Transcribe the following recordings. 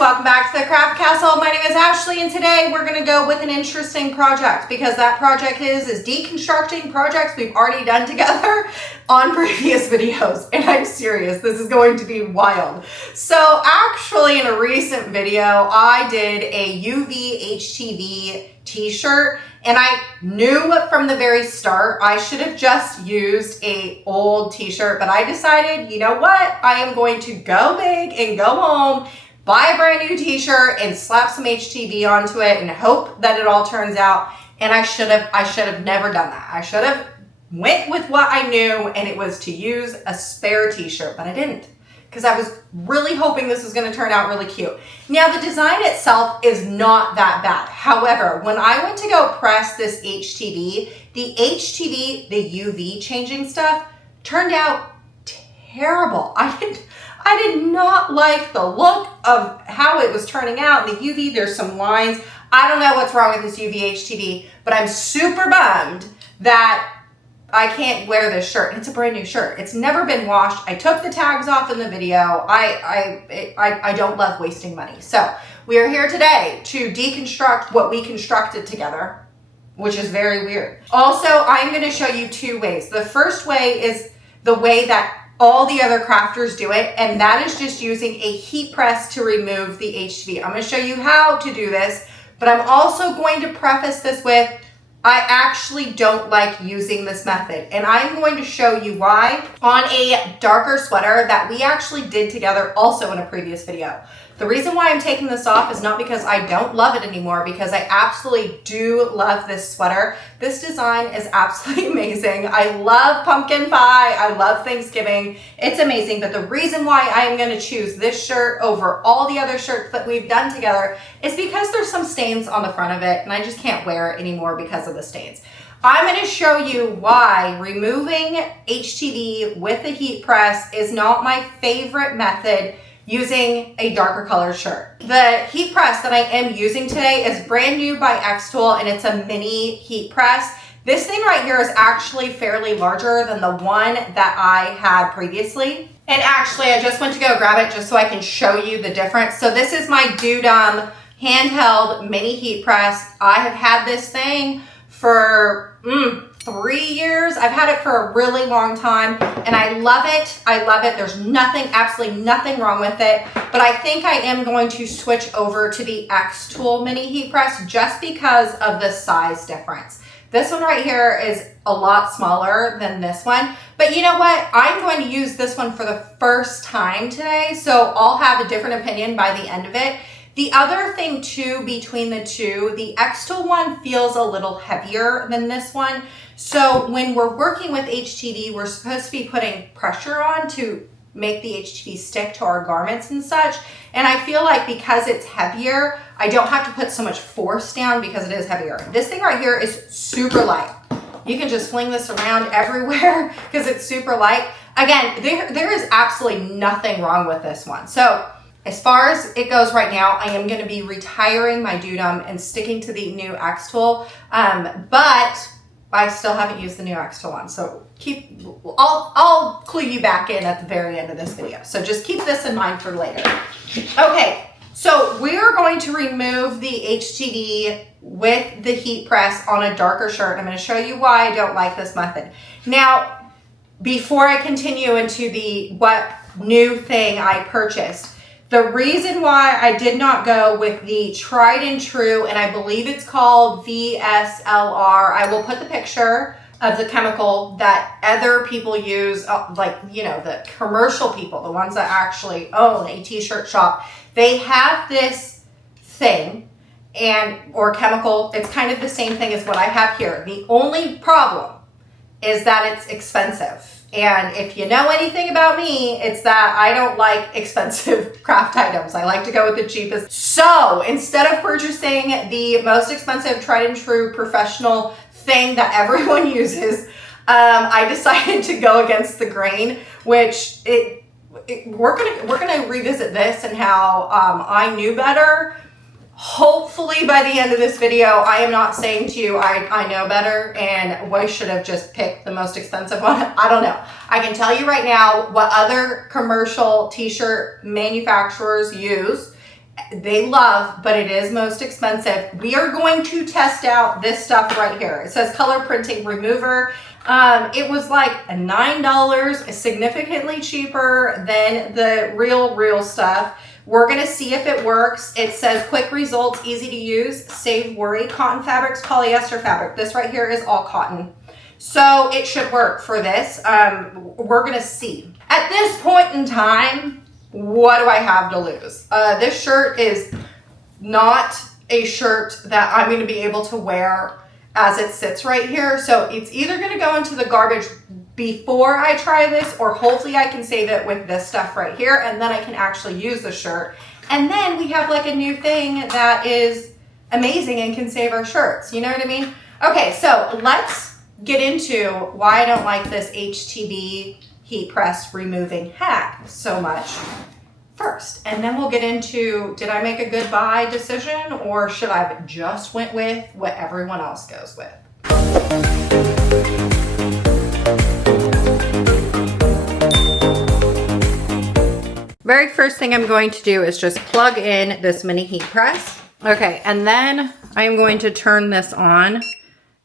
welcome back to the Craft Castle. My name is Ashley and today we're going to go with an interesting project because that project is deconstructing projects we've already done together on previous videos. And I'm serious, this is going to be wild. So actually in a recent video, I did a UV HTV t-shirt and I knew from the very start I should have just used a old t-shirt, but I decided, you know what? I am going to go big and go home, buy a brand new t-shirt and slap some HTV onto it and hope that it all turns out. And I should have never done that. I should have went with what I knew, and it was to use a spare t-shirt, but I didn't because I was really hoping this was going to turn out really cute. Now the design itself is not that bad. However, when I went to go press this HTV, the UV changing stuff turned out terrible. I did not like the look of how it was turning out. In the UV, there's some lines. I don't know what's wrong with this UV HTV, but I'm super bummed that I can't wear this shirt. It's a brand new shirt. It's never been washed. I took the tags off in the video. I don't love wasting money. So we are here today to deconstruct what we constructed together, which is very weird. Also, I'm going to show you two ways. The first way is the way that all the other crafters do it, and that is just using a heat press to remove the HTV. I'm going to show you how to do this, but I'm also going to preface this with I actually don't like using this method, and I'm going to show you why on a darker sweater that we actually did together also in a previous video. The reason why I'm taking this off is not because I don't love it anymore, because I absolutely do love this sweater. This design is absolutely amazing. I love pumpkin pie. I love Thanksgiving. It's amazing, but the reason why I am going to choose this shirt over all the other shirts that we've done together is because there's some stains on the front of it, and I just can't wear it anymore because of the stains. I'm going to show you why removing HTV with a heat press is not my favorite method using a darker colored shirt. The heat press that I am using today is brand new by xTool, and it's a mini heat press. This thing right here is actually fairly larger than the one that I had previously. And actually, I just went to go grab it just so I can show you the difference. So this is my Dudum handheld mini heat press. I have had this thing for 3 years. I've had it for a really long time and I love it. I love it. There's nothing, absolutely nothing wrong with it. But I think I am going to switch over to the xTool mini heat press just because of the size difference. This one right here is a lot smaller than this one. But you know what? I'm going to use this one for the first time today, so I'll have a different opinion by the end of it. The other thing too, between the two, the xTool one feels a little heavier than this one. So when we're working with HTV, we're supposed to be putting pressure on to make the HTV stick to our garments and such. And I feel like because it's heavier, I don't have to put so much force down because it is heavier. This thing right here is super light. You can just fling this around everywhere because it's super light. Again, there is absolutely nothing wrong with this one. So as far as it goes right now, I am going to be retiring my Dudum and sticking to the new xTool, but I still haven't used the new xTool one. So I'll clue you back in at the very end of this video. So just keep this in mind for later. Okay, so we are going to remove the HTV with the heat press on a darker shirt. I'm going to show you why I don't like this method. Now, before I continue into what new thing I purchased, the reason why I did not go with the tried and true, and I believe it's called VSLR, I will put the picture of the chemical that other people use, like, you know, the commercial people, the ones that actually own a t-shirt shop. They have this thing or chemical. It's kind of the same thing as what I have here. The only problem is that it's expensive. And if you know anything about me, it's that I don't like expensive craft items. I like to go with the cheapest. So instead of purchasing the most expensive tried and true professional thing that everyone uses, I decided to go against the grain, which we're gonna revisit this and how I knew better. Hopefully by the end of this video, I am not saying to you, I know better and I should have just picked the most expensive one. I don't know. I can tell you right now what other commercial t-shirt manufacturers use, they love, but it is most expensive. We are going to test out this stuff right here. It says color printing remover. It was like $9, significantly cheaper than the real stuff. We're gonna see if it works. It says quick results, easy to use, save worry, cotton fabrics, polyester fabric. This right here is all cotton. So it should work for this. We're gonna see. At this point in time, what do I have to lose? This shirt is not a shirt that I'm gonna be able to wear as it sits right here. So it's either gonna go into the garbage before I try this, or hopefully I can save it with this stuff right here, and then I can actually use the shirt. And then we have like a new thing that is amazing and can save our shirts. You know what I mean? Okay, so let's get into why I don't like this HTV heat press removing hack so much first. And then we'll get into, did I make a good buy decision, or should I have just went with what everyone else goes with? Very first thing I'm going to do is just plug in this mini heat press. Okay, and then I'm going to turn this on,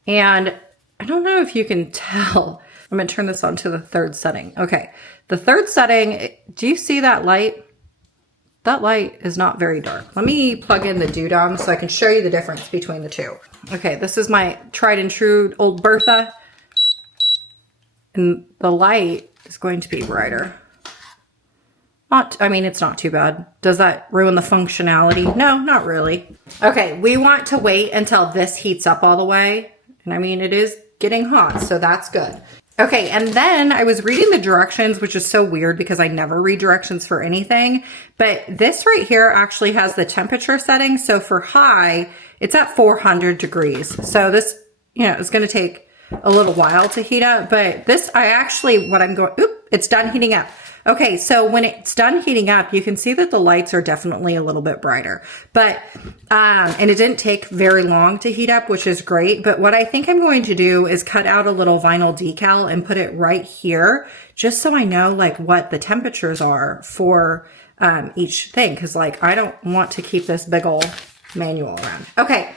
and I don't know if you can tell. I'm gonna turn this on to the third setting. Okay, the third setting, do you see that light? That light is not very dark. Let me plug in the doodah so I can show you the difference between the two. Okay, this is my tried and true old Bertha, and the light is going to be brighter. I mean, it's not too bad. Does that ruin the functionality? No, not really. Okay, we want to wait until this heats up all the way. And I mean, it is getting hot, so that's good. Okay, and then I was reading the directions, which is so weird because I never read directions for anything. But this right here actually has the temperature setting. So for high, it's at 400 degrees. So this, you know, it's going to take a little while to heat up. But this, it's done heating up. Okay, so when it's done heating up, you can see that the lights are definitely a little bit brighter. But, and it didn't take very long to heat up, which is great. But what I think I'm going to do is cut out a little vinyl decal and put it right here, just so I know like what the temperatures are for each thing. Cause like, I don't want to keep this big old manual around. Okay,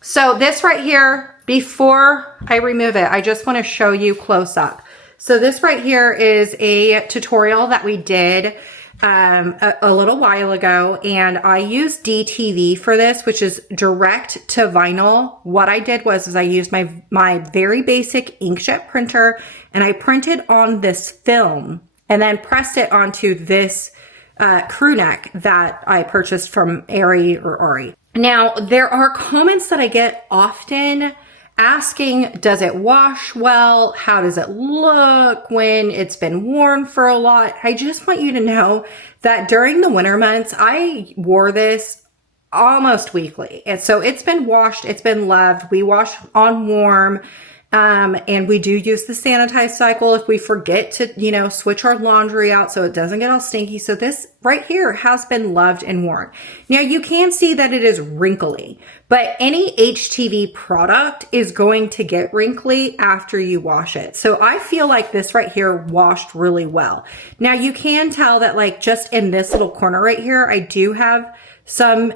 so this right here, before I remove it, I just want to show you close up. So this right here is a tutorial that we did a little while ago, and I used DTV for this, which is direct to vinyl. What I did was I used my very basic inkjet printer, and I printed on this film and then pressed it onto this crew neck that I purchased from Aerie or Aerie. Now, there are comments that I get often asking, does it wash well? How does it look when it's been worn for a lot? I just want you to know that during the winter months, I wore this almost weekly. And so it's been washed, it's been loved. We wash on warm. And we do use the sanitize cycle if we forget to, you know, switch our laundry out so it doesn't get all stinky. So this right here has been loved and worn. Now you can see that it is wrinkly, but any HTV product is going to get wrinkly after you wash it. So I feel like this right here washed really well. Now you can tell that like just in this little corner right here, I do have some,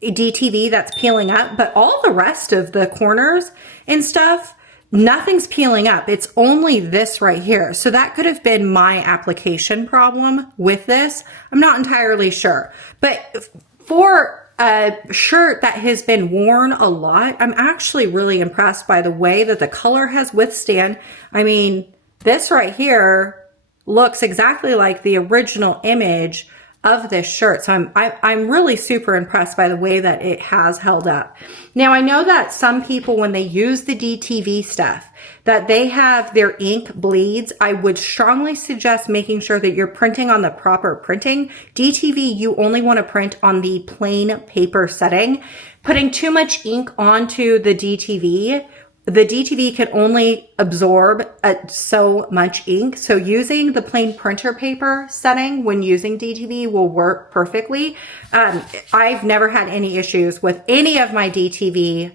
DTV that's peeling up, but all the rest of the corners and stuff, nothing's peeling up. It's only this right here. So that could have been my application problem with this. I'm not entirely sure, but for a shirt that has been worn a lot, I'm actually really impressed by the way that the color has withstand. I mean, this right here looks exactly like the original image of this shirt. So I'm really super impressed by the way that it has held up. Now I know that some people, when they use the DTV stuff, that they have their ink bleeds. I would strongly suggest making sure that you're printing on the proper printing. DTV, you only want to print on the plain paper setting. Putting too much ink onto the DTV can only absorb so much ink. So using the plain printer paper setting when using DTV will work perfectly. I've never had any issues with any of my DTV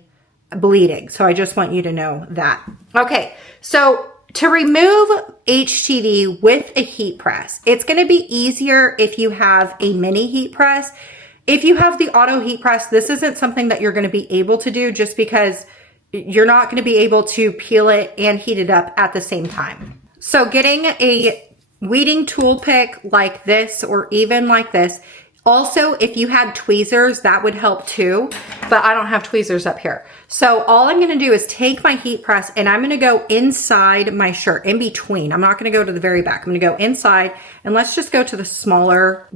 bleeding. So I just want you to know that. Okay, so to remove HTV with a heat press, it's going to be easier if you have a mini heat press. If you have the auto heat press, this isn't something that you're going to be able to do just because you're not going to be able to peel it and heat it up at the same time. So getting a weeding tool pick like this or even like this. Also, if you had tweezers, that would help too, but I don't have tweezers up here. So all I'm gonna do is take my heat press and I'm gonna go inside my shirt, in between. I'm not gonna go to the very back. I'm gonna go inside, and let's just go to the smaller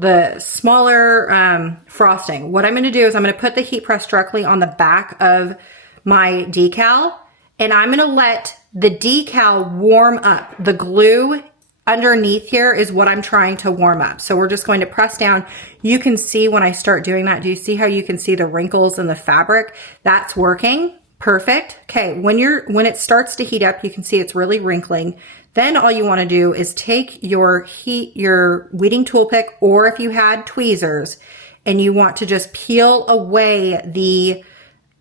frosting. What I'm gonna do is I'm gonna put the heat press directly on the back of my decal, and I'm gonna let the decal warm up. The glue underneath here is what I'm trying to warm up. So we're just going to press down. You can see when I start doing that, do you see how you can see the wrinkles in the fabric? That's working. Perfect. Okay, when it starts to heat up, you can see it's really wrinkling. Then all you want to do is take your weeding tool pick, or if you had tweezers, and you want to just peel away the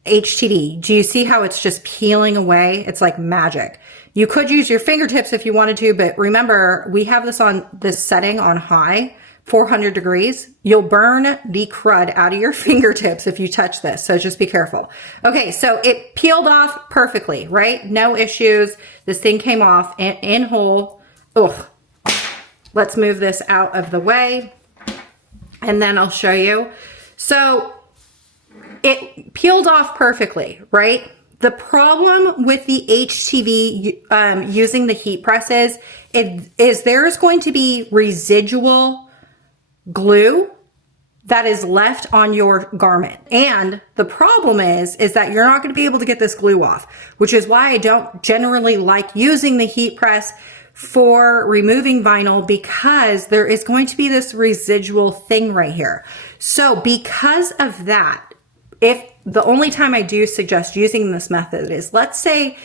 HTV. Do you see how it's just peeling away? It's like magic. You could use your fingertips if you wanted to, but remember, we have this on this setting on high, 400 degrees. You'll burn the crud out of your fingertips if you touch this, so just be careful. Okay, so it peeled off perfectly, right? No issues. This thing came off in whole. Ugh. Let's move this out of the way, and then I'll show you. So it peeled off perfectly, right? The problem with the HTV using the heat presses is there's going to be residual glue that is left on your garment. And the problem is that you're not going to be able to get this glue off, which is why I don't generally like using the heat press for removing vinyl, because there is going to be this residual thing right here. So because of that, if the only time I do suggest using this method is, let's say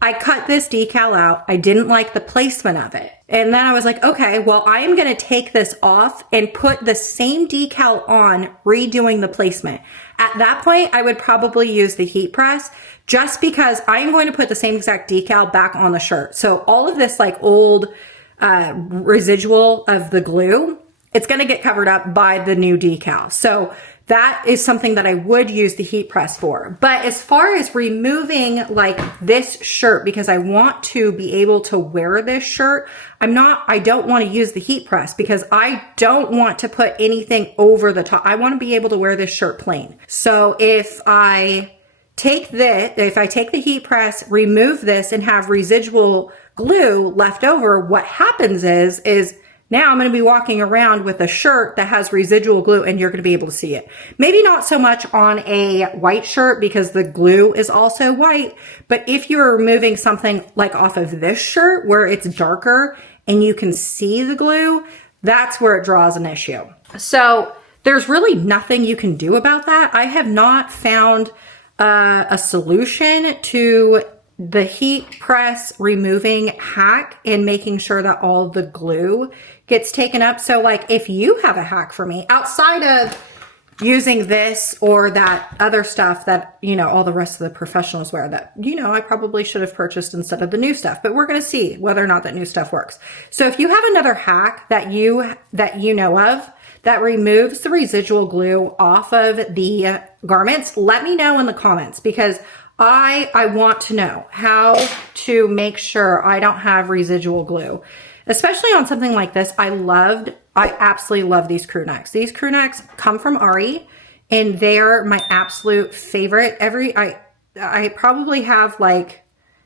I cut this decal out, I didn't like the placement of it. And then I was like, okay, well, I am going to take this off and put the same decal on, redoing the placement. At that point, I would probably use the heat press, just because I'm going to put the same exact decal back on the shirt. So all of this like old residual of the glue, it's going to get covered up by the new decal. So that is something that I would use the heat press for. But as far as removing like this shirt, because I want to be able to wear this shirt, I don't want to use the heat press because I don't want to put anything over the top. I want to be able to wear this shirt plain. So if I take the heat press, remove this, and have residual glue left over, what happens is now I'm going to be walking around with a shirt that has residual glue, and you're going to be able to see it. Maybe not so much on a white shirt because the glue is also white, but if you're removing something like off of this shirt where it's darker and you can see the glue, that's where it draws an issue. So there's really nothing you can do about that. I have not found a solution to the heat press removing hack and making sure that all the glue gets taken up. So like if you have a hack for me outside of using this or that other stuff that, you know, all the rest of the professionals wear that, you know, I probably should have purchased instead of the new stuff, but we're going to see whether or not that new stuff works. So if you have another hack that you know of that removes the residual glue off of the garments, let me know in the comments, because I want to know how to make sure I don't have residual glue, especially on something like this. I absolutely love these crew necks. These crew necks come from Aerie, and they're my absolute favorite. I probably have like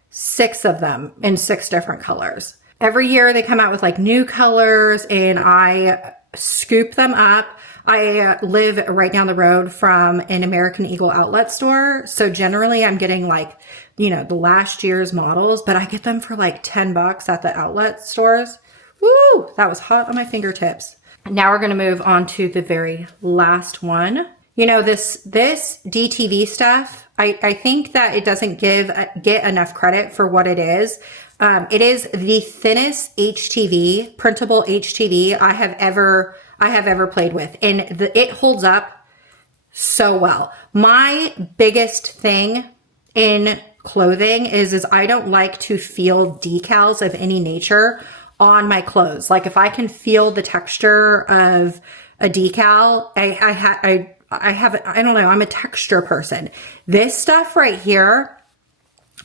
6 of them in 6 different colors. Every year they come out with like new colors, and I scoop them up. I live right down the road from an American Eagle outlet store. So generally I'm getting like, you know, the last year's models, but I get them for like $10 at the outlet stores. Woo! That was hot on my fingertips. Now we're going to move on to the very last one. You know, this DTV stuff, I think that it doesn't get enough credit for what it is. It is the thinnest HTV, printable HTV I have ever played with, and it holds up so well. My biggest thing in clothing is I don't like to feel decals of any nature on my clothes. Like if I can feel the texture of a decal. I don't know, I'm a texture person. This stuff right here,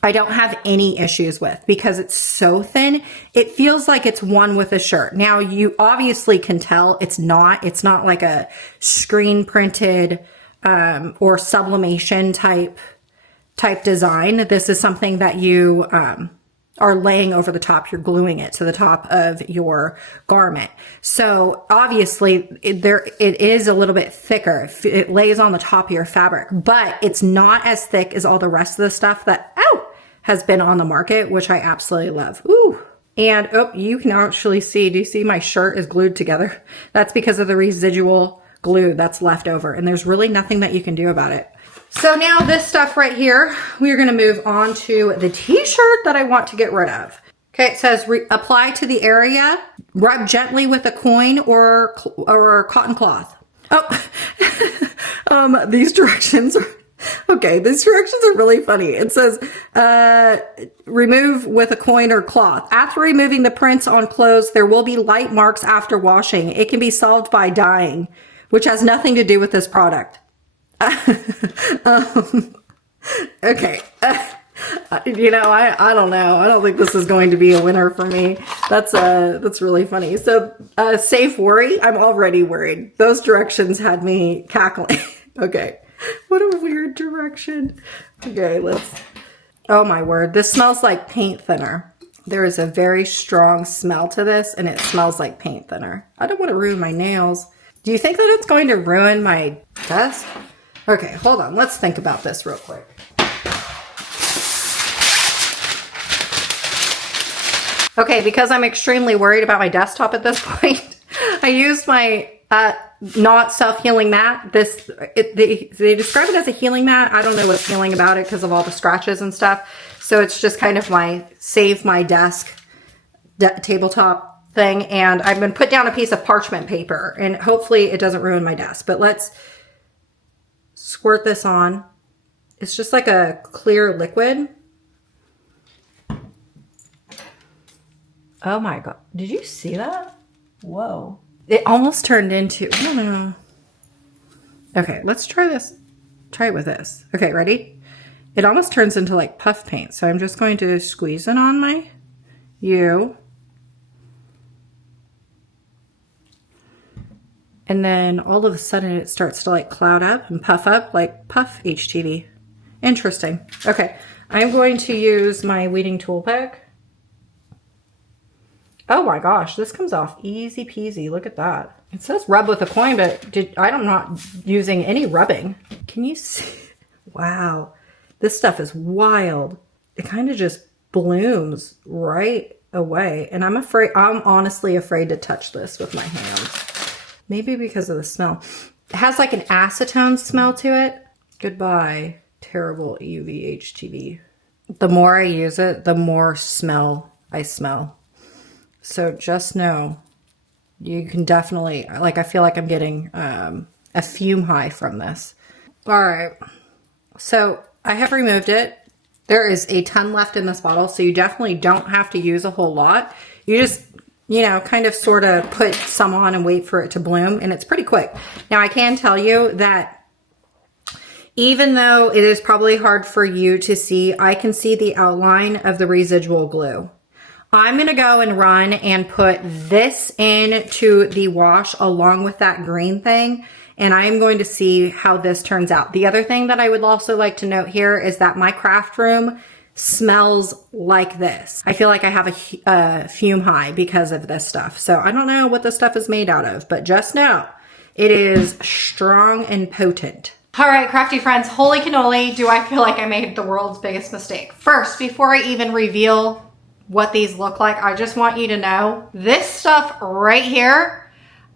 I don't have any issues with because it's so thin. It feels like it's one with a shirt. Now you obviously can tell it's not like a screen printed or sublimation type design. This is something that you are laying over the top. You're gluing it to the top of your garment. So obviously it is a little bit thicker. It lays on the top of your fabric, but it's not as thick as all the rest of the stuff that has been on the market, which I absolutely love. Ooh. And you can actually see, do you see my shirt is glued together? That's because of the residual glue that's left over, and there's really nothing that you can do about it. So now this stuff right here, we're gonna move on to the t-shirt that I want to get rid of. Okay, it says apply to the area, rub gently with a coin or cotton cloth. These directions are, okay, these directions are really funny. It says, remove with a coin or cloth. After removing the prints on clothes, there will be light marks after washing. It can be solved by dyeing, which has nothing to do with this product. Okay. You know, I don't know. I don't think this is going to be a winner for me. That's really funny. So, safe worry. I'm already worried. Those directions had me cackling. Okay. What a weird direction. Okay, oh my word. This smells like paint thinner. There is a very strong smell to this, and it smells like paint thinner. I don't want to ruin my nails. Do you think that it's going to ruin my desk? Okay, hold on. Let's think about this real quick. Okay, because I'm extremely worried about my desktop at this point, I used my not self-healing mat. They describe it as a healing mat. I don't know what's healing about it because of all the scratches and stuff. So it's just kind of my save my desk tabletop thing. And I've been put down a piece of parchment paper, and hopefully it doesn't ruin my desk. But let's squirt this on. It's just like a clear liquid. Oh my God. Did you see that? Whoa. It almost turned into, I don't know. Okay, let's try this. Try it with this. Okay, ready? It almost turns into like puff paint. So I'm just going to squeeze it on my and then all of a sudden it starts to like cloud up and puff up like puff HTV. Interesting. Okay, I'm going to use my weeding tool pick. Oh my gosh, this comes off easy peasy. Look at that. It says rub with a coin, but I'm not using any rubbing. Can you see? Wow, this stuff is wild. It kind of just blooms right away. And I'm honestly afraid to touch this with my hands. Maybe because of the smell. It has like an acetone smell to it. Goodbye, terrible UV HTV. The more I use it, the more smell I smell. So just know, you can definitely, like, I feel like I'm getting a fume high from this. All right, so I have removed it. There is a ton left in this bottle, so you definitely don't have to use a whole lot. You just, you know, kind of sort of put some on and wait for it to bloom, and it's pretty quick. Now, I can tell you that even though it is probably hard for you to see, I can see the outline of the residual glue. I'm going to go and run and put this into the wash along with that green thing, and I'm going to see how this turns out. The other thing that I would also like to note here is that my craft room smells like this. I feel like I have a fume high because of this stuff. So I don't know what this stuff is made out of, but just know it is strong and potent. All right, crafty friends, holy cannoli, do I feel like I made the world's biggest mistake. First, before I even reveal what these look like, I just want you to know this stuff right here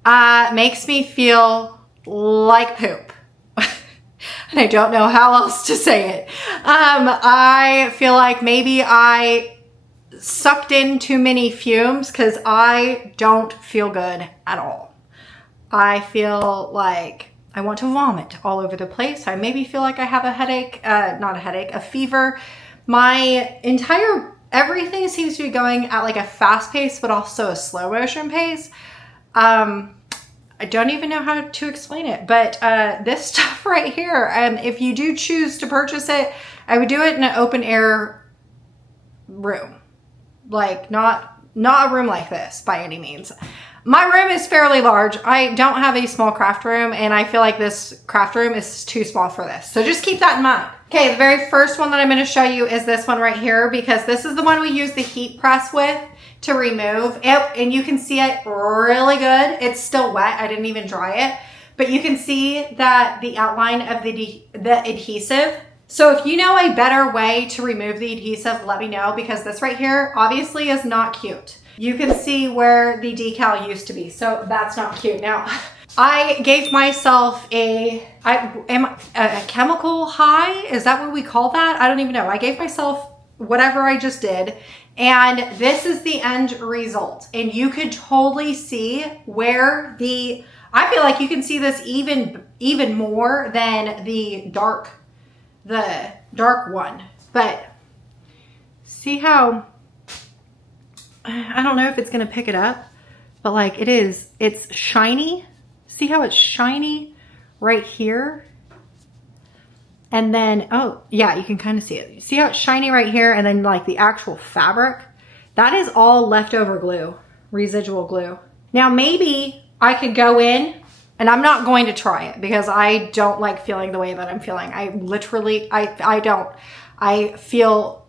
makes me feel like poop. And I don't know how else to say it. I feel like maybe I sucked in too many fumes because I don't feel good at all. I feel like I want to vomit all over the place. I maybe feel like I have a headache, not a headache, a fever. Everything seems to be going at like a fast pace, but also a slow motion pace. I don't even know how to explain it, but this stuff right here, if you do choose to purchase it, I would do it in an open air room. Like not a room like this by any means. My room is fairly large. I don't have a small craft room, and I feel like this craft room is too small for this. So just keep that in mind. Okay, the very first one that I'm gonna show you is this one right here, because this is the one we use the heat press with to remove it, and you can see it really good. It's still wet, I didn't even dry it, but you can see that the outline of the adhesive. So if you know a better way to remove the adhesive, let me know, because this right here obviously is not cute. You can see where the decal used to be, so that's not cute. Now, I gave myself a chemical high. Is that what we call that? I don't even know. I gave myself whatever I just did, and this is the end result. And you could totally see where I feel like you can see this even more than the dark one. But see how, I don't know if it's gonna pick it up, but like it's shiny. See how it's shiny right here? And then, oh yeah, you can kind of see it. You see how it's shiny right here, and then like the actual fabric? That is all leftover glue, residual glue. Now maybe I could go in, and I'm not going to try it because I don't like feeling the way that I'm feeling. I literally, I feel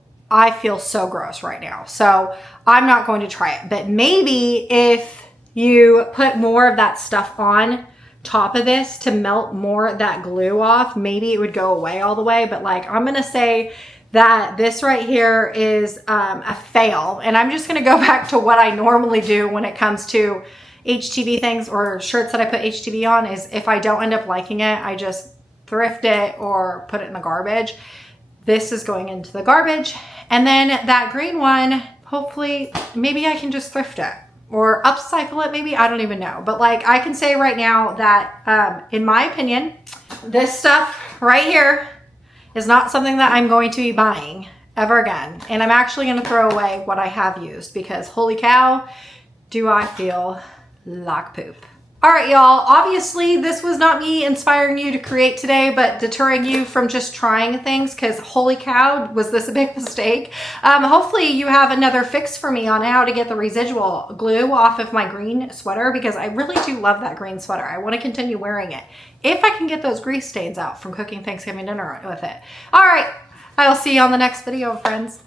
so gross right now. So I'm not going to try it. But maybe if you put more of that stuff on top of this to melt more of that glue off, maybe it would go away all the way. But like, I'm gonna say that this right here is a fail. And I'm just gonna go back to what I normally do when it comes to HTV things or shirts that I put HTV on, is if I don't end up liking it, I just thrift it or put it in the garbage. This is going into the garbage. And then that green one, hopefully, maybe I can just thrift it or upcycle it maybe, I don't even know. But like, I can say right now that in my opinion, this stuff right here is not something that I'm going to be buying ever again. And I'm actually gonna throw away what I have used, because holy cow, do I feel like poop. All right, y'all, obviously this was not me inspiring you to create today, but deterring you from just trying things, because holy cow, was this a big mistake. Hopefully you have another fix for me on how to get the residual glue off of my green sweater, because I really do love that green sweater. I want to continue wearing it if I can get those grease stains out from cooking Thanksgiving dinner with it. All right, I'll see you on the next video, friends.